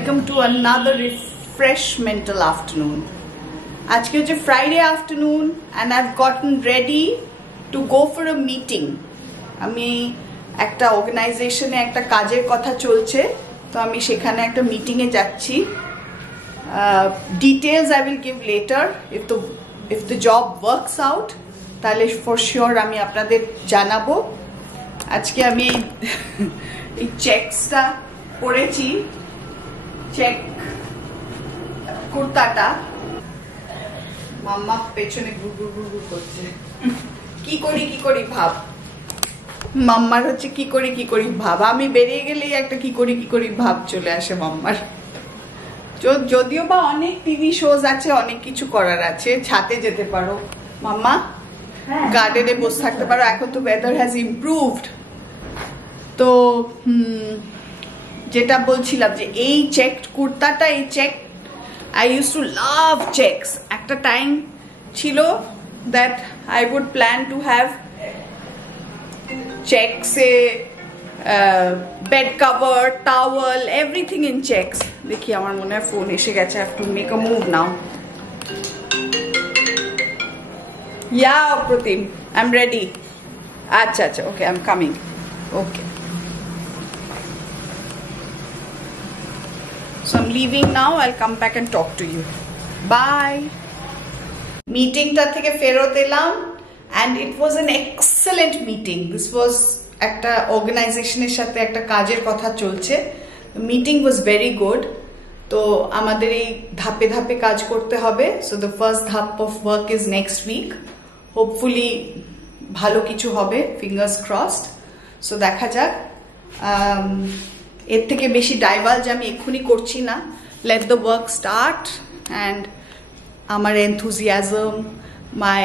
welcome to another refreshmental afternoon. আজকে হচ্ছে Friday afternoon and I've gotten ready to go for a meeting. আমি একটা অর্গানাইজেশনে একটা কাজের কথা চলছে, তো আমি সেখানে একটা মিটিংয়ে যাচ্ছি. Details I will give later. If the job works out, তাহলে for sure আমি আপনাদের জানাবো. আজকে আমি এই চেকসটা পরেছি, চেক কুর্তাটা. মাম্মা পেছনে গুড় করছে. কি করি ভাব. মাম্মার হচ্ছে কি করি ভাব. আমি বেরিয়ে গেলেই একটা কি করি ভাব চলে আসে মাম্মার. যদিও বা অনেক টিভি শোজ আছে, অনেক কিছু করার আছে. ছাদে যেতে পারো মাম্মা, গার্ডেনে বসে থাকতে পারো. এখন তো ওয়েদার হ্যাজ ইমপ্রুভড. তো যেটা বলছিলাম যে এই চেক কুর্তাটা, এই check I used to love checks. একটা টাইম ছিল that I would plan to have checks, bed cover, towel, everything in checks. দেখি আমার মনে হয় ফোন এসে গেছে. I have to make a move now. Yeah, Pratim, I'm ready. আচ্ছা, okay, I'm coming. Okay. So I'm leaving now. I'll come back and talk to you. Bye. Meeting ta theke ferot elam and it was an excellent meeting. This was ekta organization er sathe ekta kajer kotha cholche. The meeting was very good. To amader ei dhape dhape kaj korte hobe. So the first dhap of work is next week. Hopefully bhalo kichu hobe, fingers crossed. So dekha jak. এর থেকে বেশি ডাইভালজ আমি এক্ষুনি করছি না. Let the work start and আমার enthusiasm, my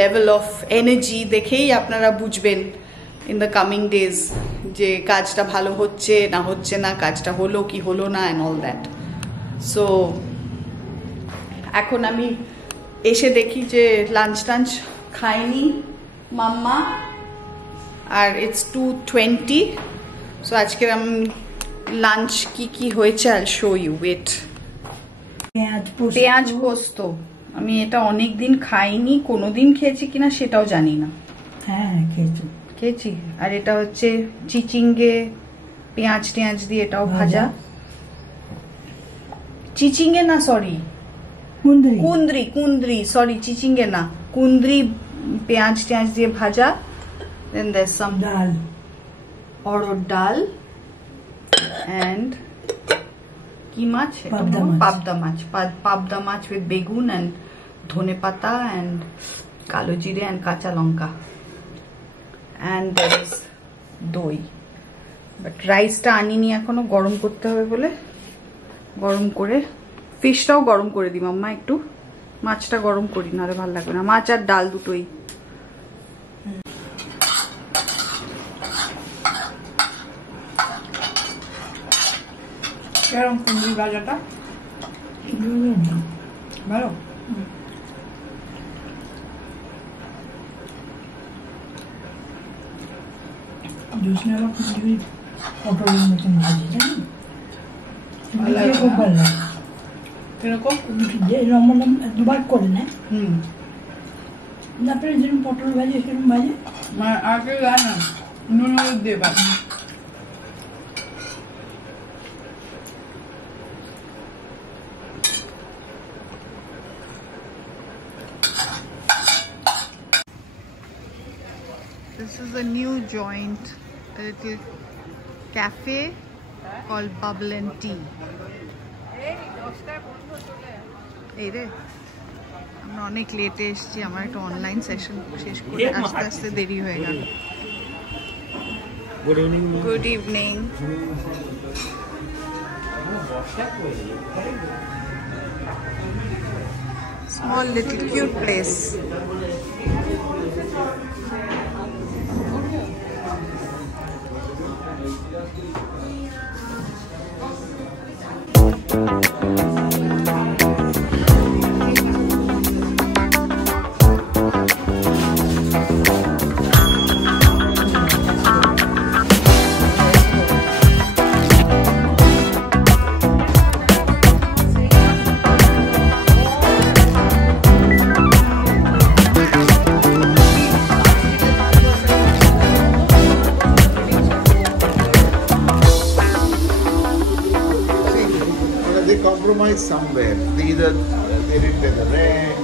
level of energy দেখেই আপনারা বুঝবেন ইন দ্য কামিং ডেজ যে কাজটা ভালো হচ্ছে না হচ্ছে না, কাজটা হলো কি হলো না অ্যান্ড অল দ্যাট. সো এখন আমি এসে দেখি যে লাঞ্চ টাঞ্চ খাইনি মাম্মা, আর ইটস 2:20. সো আজকের আমি লাঞ্চ কি হয়েছে I'll show you. wait. পেঁয়াজ পোস্ত. আমি এটা অনেক দিন খাইনি, কোনোদিন খেয়েছি কিনা সেটাও জানি না. হ্যাঁ খেয়েছি. আর এটা হচ্ছে চিচিঙ্গে পেঁয়াজ টেঁয়াজ দিয়ে, এটাও ভাজা. চিচিঙ্গে না, সরি কুন্দ্রি, সরি চিচিঙ্গে না, কুন্দ্রি পেঁয়াজ টেঁয়াজ দিয়ে ভাজা. Then there's some ডাল, অড়হর ডাল and কি মাছ, পাবদা মাছ with বেগুন and ধনে পাতা and কালো জিরে and কাঁচা লঙ্কা, and there is দই. বাট রাইসটা আনিনি এখনো, গরম করতে হবে বলে. গরম করে ফিশটাও গরম করে দিই মাম্মা, একটু মাছটা গরম করি, নাহলে ভালো লাগবে না. মাছ আর ডাল দুটোই. কেরম কুন্দ্রি ভাজাটা? ভালো. জোসনা আবার কুন্দ্রি পটলের মতন ভাজি, জানি খুব ভালো লাগে. এরকম লম্বা দুবার করে নেয়. তারপরে যেরকম পটল ভাজি সেরকম ভাজি আগে না নুন দিয়ে ভাজি. This is a new joint, a little cafe called Bubble and Tea. এই রে, আমরা অনেক লেটে এসেছি. আমার একটা অনলাইন সেশন শেষ করে আস্তে আস্তে দেরি হয়ে গেল. Good evening. Small little cute place. compromise somewhere. Either they didn't pay the rent.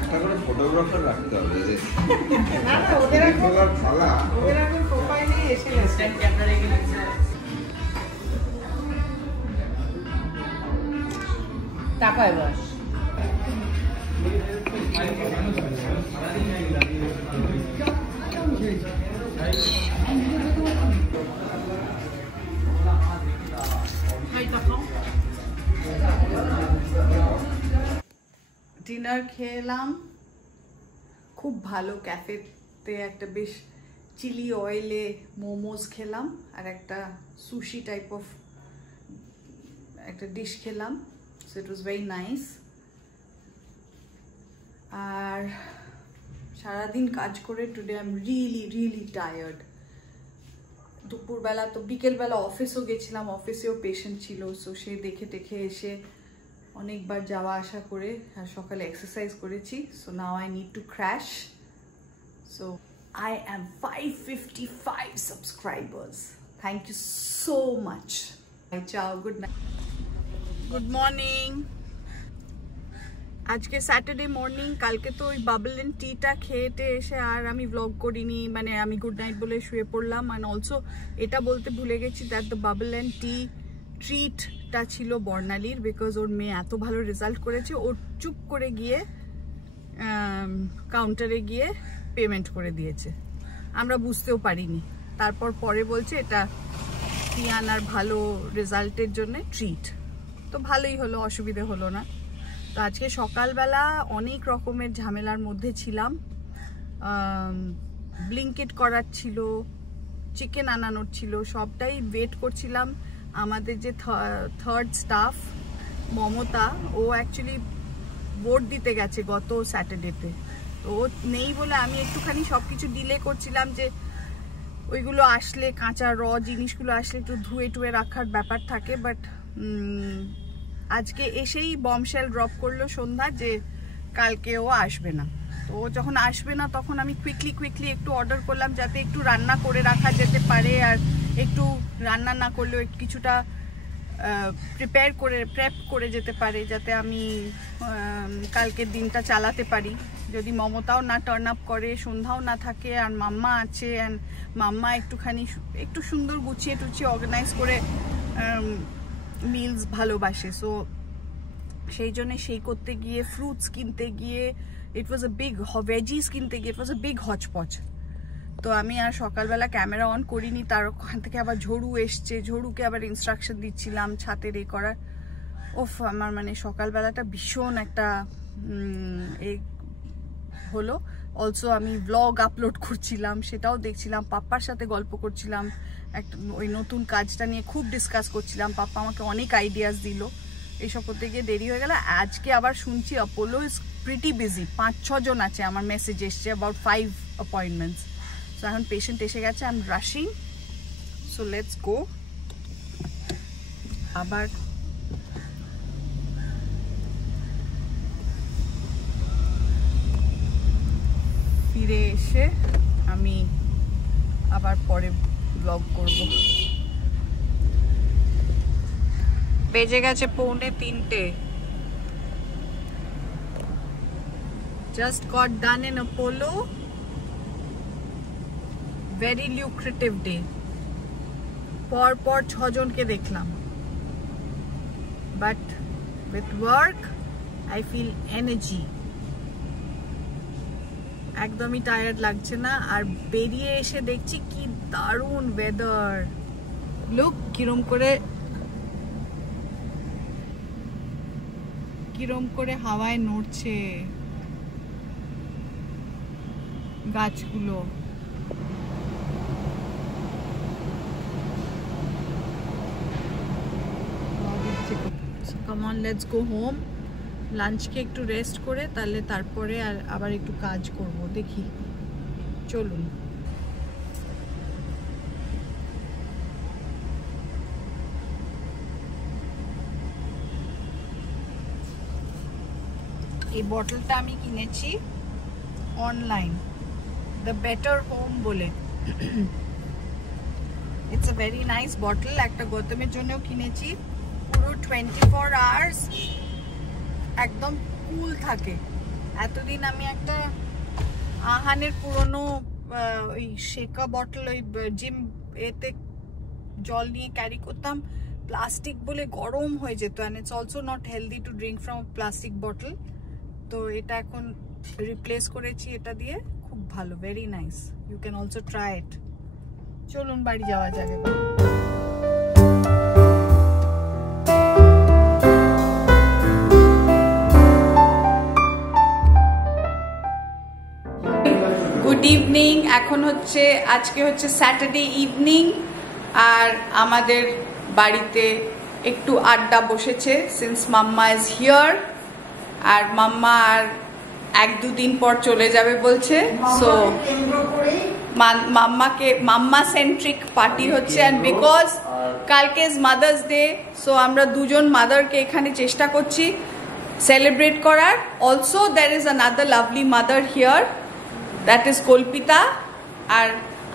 একটা করে ফটোগ্রাফার রাখতে হবে যে ওদের এখন প্রোফাইলে এসে গেছে ক্যামেরা রেখে দিয়েছে তাকায় বস ডিনার খেলাম খুব ভালো ক্যাফেতে একটা বেশ চিলি অয়েলে মোমোস খেলাম আর একটা সুশি টাইপ অফ একটা ডিশ খেলাম so it was very nice আর সারাদিন কাজ করে today I am really tired দুপুরবেলা তো বিকেলবেলা অফিসও গেছিলাম অফিসেও পেশেন্ট ছিল সো সে দেখে এসে অনেকবার যাওয়া আসা করে আর সকালে এক্সারসাইজ করেছি so now I need to crash so I am 555 subscribers thank you so much ciao good night good morning আজকে স্যাটারডে মর্নিং কালকে তো ওই বাবল এন্ড টিটা খেয়েতে এসে আর আমি ব্লগ করিনি মানে আমি গুড নাইট বলে শুয়ে পড়লাম অ্যান্ড অলসো এটা বলতে ভুলে গেছি দ্যাট দ্য বাবল এন্ড টি ট্রিটটা ছিল বর্ণালীর বিকজ ওর মেয়ে এত ভালো রেজাল্ট করেছে ওর চুপ করে গিয়ে কাউন্টারে গিয়ে পেমেন্ট করে দিয়েছে আমরা বুঝতেও পারিনি তারপর পরে বলছে এটা টিয়ানার ভালো রেজাল্টের জন্য ট্রিট তো ভালোই হলো অসুবিধে হলো না তো আজকে সকালবেলা অনেক রকমের ঝামেলার মধ্যে ছিলাম ব্লিঙ্কিট করার ছিল চিকেন আনানোর ছিল সবটাই ওয়েট করছিলাম আমাদের যে থার্ড স্টাফ মমতা ও অ্যাকচুয়ালি ভোট দিতে গেছে গত স্যাটারডেতে তো ও নেই বলে আমি একটুখানি সব কিছু ডিলে করছিলাম যে ওইগুলো আসলে কাঁচা জিনিসগুলো আসলে একটু ধুয়ে টুয়ে রাখার ব্যাপার থাকে বাট আজকে এসেই বমশেল ড্রপ করলো সন্ধ্যা যে কালকে ও আসবে না তো ও যখন আসবে না তখন আমি কুইকলি একটু অর্ডার করলাম যাতে একটু রান্না করে রাখা যেতে পারে আর একটু রান্না না করলেও কিছুটা প্রেপ করে যেতে পারে যাতে আমি কালকের দিনটা চালাতে পারি যদি মমতাও না টার্ন আপ করে সন্ধ্যাও না থাকে আর মাম্মা আছে অ্যান্ড মাম্মা একটু সুন্দর গুছিয়ে টুছিয়ে অর্গানাইজ করে মিলস ভালোবাসে সো সেই জন্য সেই করতে গিয়ে ফ্রুটস কিনতে গিয়ে ইট ওয়াজ আ বিগ ভেজিস কিনতে গিয়ে ইট ওয়াজ আ বিগ হচপচ তো আমি আর সকালবেলা ক্যামেরা অন করিনি তার ওখান থেকে আবার ঝড়ু এসছে ঝড়ুকে আবার ইনস্ট্রাকশন দিচ্ছিলাম ছাতের করার ওফ আমার মানে সকালবেলাটা ভীষণ একটা হলো অলসো আমি ব্লগ আপলোড করছিলাম সেটাও দেখছিলাম পাপ্পার সাথে গল্প করছিলাম একটা ওই নতুন কাজটা নিয়ে খুব ডিসকাস করছিলাম পাপ্পা আমাকে অনেক আইডিয়াস দিল এইসব করতে গিয়ে দেরি হয়ে গেল আজকে আবার শুনছি অ্যাপোলো ইজ প্রিটি বিজি 5-6 জন আছে আমার মেসেজ এসছে অ্যাবাউট 5 অ্যাপয়েন্টমেন্টস সো এখন পেশেন্ট এসে গেছে I am rushing so let's go আবার ফিরে এসে আমি আবার পরে ব্লগ করব বেজে গেছে 2:45 just got done in Apollo very lucrative day পর 6 জনকে দেখলাম but with work I feel energy একদমই টায়ার্ড লাগছে না আর বেরিয়ে এসে দেখছি কি দারুণ ওয়েদার লুক কিরম করে হাওয়ায় নড়ছে গাছগুলো come on let's go home লাঞ্চকে একটু রেস্ট করে তারপরে আবার একটু কাজ করব দেখি চলুন এই বটলটা আমি কিনেছি অনলাইন দ্য বেটার হোম বলে it's a very nice bottle. একটা গৌতমের জন্যও কিনেছি, পুরো 24 আওয়ার্স একদম কুল থাকে। এতদিন আমি একটা আহানের পুরনো ওই শেকা বটল, ওই জিম এতে জল নিয়ে ক্যারি করতাম, প্লাস্টিক বলে গরম হয়ে যেত, and it's also not healthy to drink from plastic bottle. তো এটা এখন রিপ্লেস করেছি এটা দিয়ে, খুব ভালো, very nice, you can also try it. চলুন বাড়ি যাওয়া যাবে। গুড ইভিনিং, এখন হচ্ছে আজকে হচ্ছে স্যাটারডে ইভিনিং, আর আমাদের বাড়িতে একটু আড্ডা বসেছে সিন্স মাম্মা ইজ হিয়ার। আর মাম্মা আর 1-2 দিন পর চলে যাবে বলছে, সো মাম্মা সেন্ট্রিক পার্টি হচ্ছে। অ্যান্ড বিকজ কালকে ইজ মাদার্স ডে, সো আমরা দুজন মাদারকে এখানে চেষ্টা করছি সেলিব্রেট করার। Also there is another lovely mother here, that is Kalpita, আর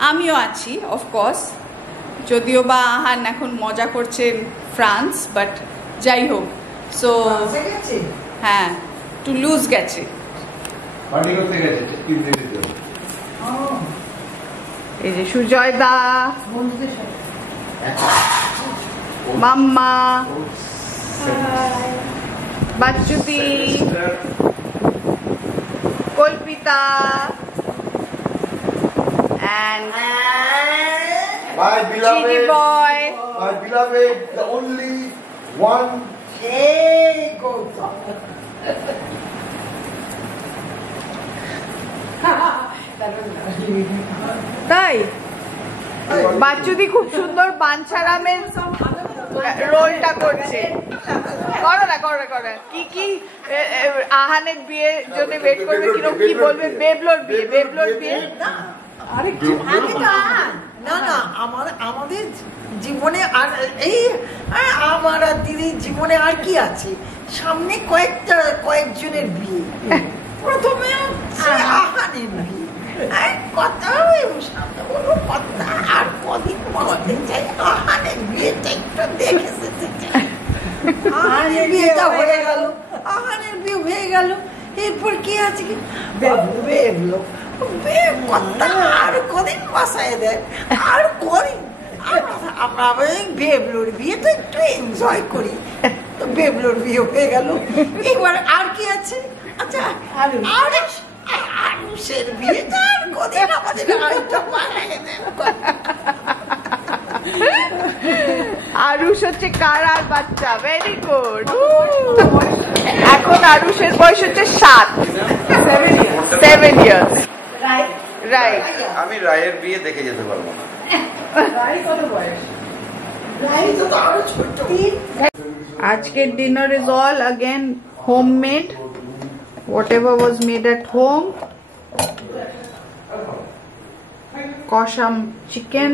আমিও আছি অফকোর্স, যদিও বা আহান এখন মজা করছে ফ্রান্স, বাট যাই হোক। সো হ্যাঁ, টুলুজ গেছে। এই যে সুজয় দা, মাম্মা, বাচ্চুদি, Kalpita, and my beloved Chidi boy, my beloved, the only one. Hey, go. তাই বাচ্চুদি খুব সুন্দর বাঞ্ছারামের রোলটা করছে। করো না কি কি আহানের বিয়ে জন্য ওয়েট করবে, কিরকম কি বলবে, বেবলোর বিয়ে না আমাদের জীবনে আর এই আমার আর দিদির জীবনে আর কি আছে, সামনে কয়েকজনের বিয়ে, প্রথমে আহানের বিয়ে, কথা আর কদিন বলতে চাই আহানের বিয়েটা একটু দেখে যেতে চাই। আহানের বিয়েটা হয়ে হয়ে গেল, এরপর কি আছে কি বেবলো কথা আর কদিন বাসায় দেয়, আর কদিন আমরা বেবলোর বিয়ে তো একটু এনজয় করি। তো বেবলোর বিয়ে হয়ে গেল, এবার আর কি আছে, আচ্ছা আরুষের বিয়েটা আর কদিন আমাদের আরুষ হচ্ছে কারার বাচ্চা, ভেরি গুড। এখন আরুষের বয়স হচ্ছে 7 years। রাইট, আমি রায়ের বিয়ে দেখে যেতে পারবো না। আজকের dinner is all again homemade, whatever was made at home. কষা চিকেন,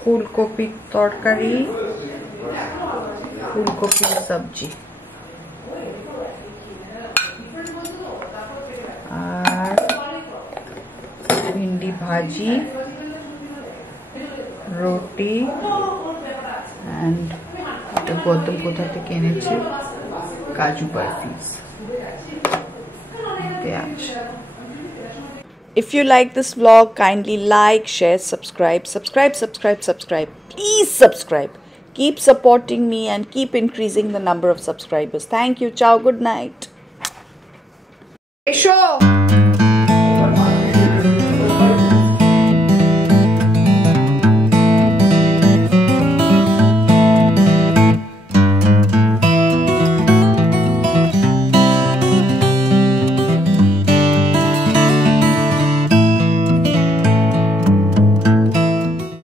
ফুলকপির তরকারি, ফুলকপির সবজি, আর ভিন্ডি ভাজি, রুটি, and এটা গৌতম কোথা থেকে এনেছে, কাজু বরফিস, পেঁয়াজ। If you like this vlog, kindly like, share, subscribe. Please subscribe. Keep supporting me and keep increasing the number of subscribers. Thank you. Ciao. Good night. Esho.